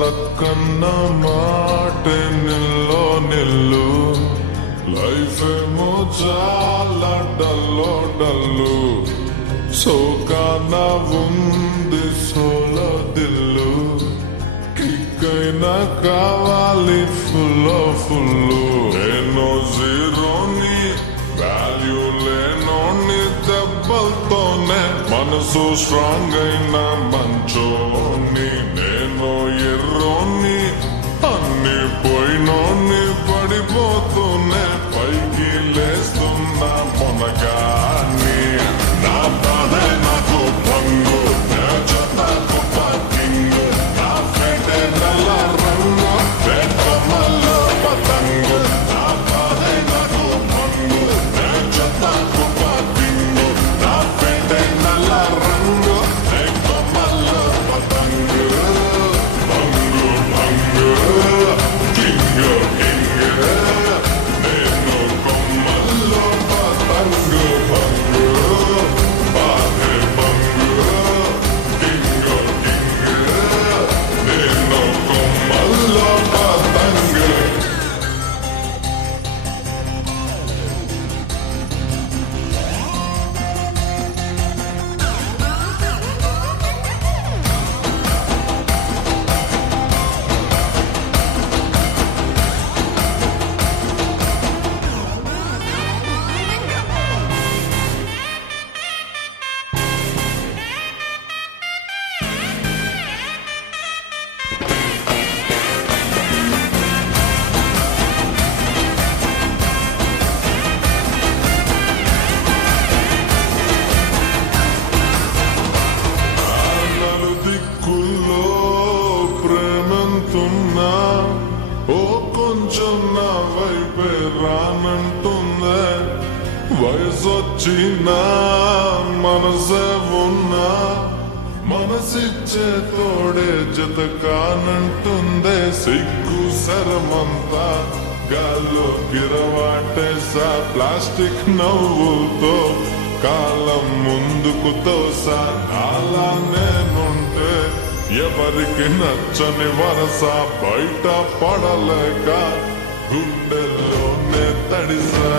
లక్కన్న మాటే నిల్లో నిల్లు లైఫ్ ఏమో చాలా డల్లో డల్లు సోకాన ఉంది సోలో దిల్లు కిక్కైనా కావాలి ఫుల్ నేను జీరోని వాల్యూ లేనోని దెబ్బలతోనే మనసు స్ట్రాంగ్ అయిన మంచోని నేను ఎర్రోని అన్ని పోయినోని పడిపోతూనే పైకి లేస్తున్నా మొనగాని నా బాధే నాకు పంగు నా నాకు పార్కింగ్ నా ఫేటే నల్ల రంగు వేటమల్లో పతంగు నా బాధే నాకు పంగు నా నాకు పార్కింగ్ నా ఫేటే నల్ల రంగు వేటమల్లో పతంగు పంగు పంగు కింగు కింగు నేను కొమ్మల్లో పతంగు పంగు బాధే పంగు కింగు కింగు నేను కొమ్మల్లో పతంగు దిక్కుల్లో ప్రేమంతున్నా ఓ కొంచెం నా వైపే రానంటుందే వయసొచ్చినా మనసే ఉన్నా మనసిచ్చే తోడే జత కానంటుందే సిగ్గు శరమంతా గాల్లో గిరవాటేసా ప్లాస్టిక్ నవ్వుతో కాలం ముందుకు తోసా అలా నేనుంటే ఎవరికి నచ్చని వరస బయట పడలేక గుండెల్లోనే తడిసా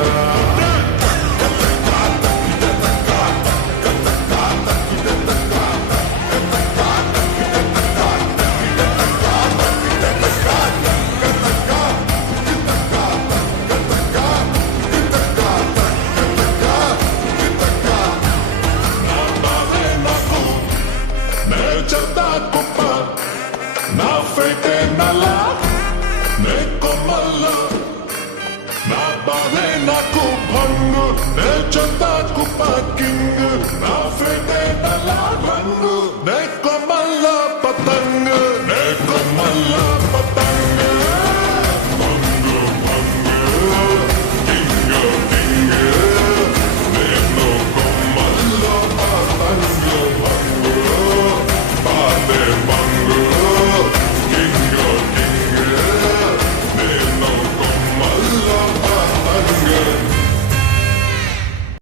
నా ఫేటే నల్ల నే కొమ్మల్లో నా బాధే నాకు భంగు నే చెత్త కుప్పకి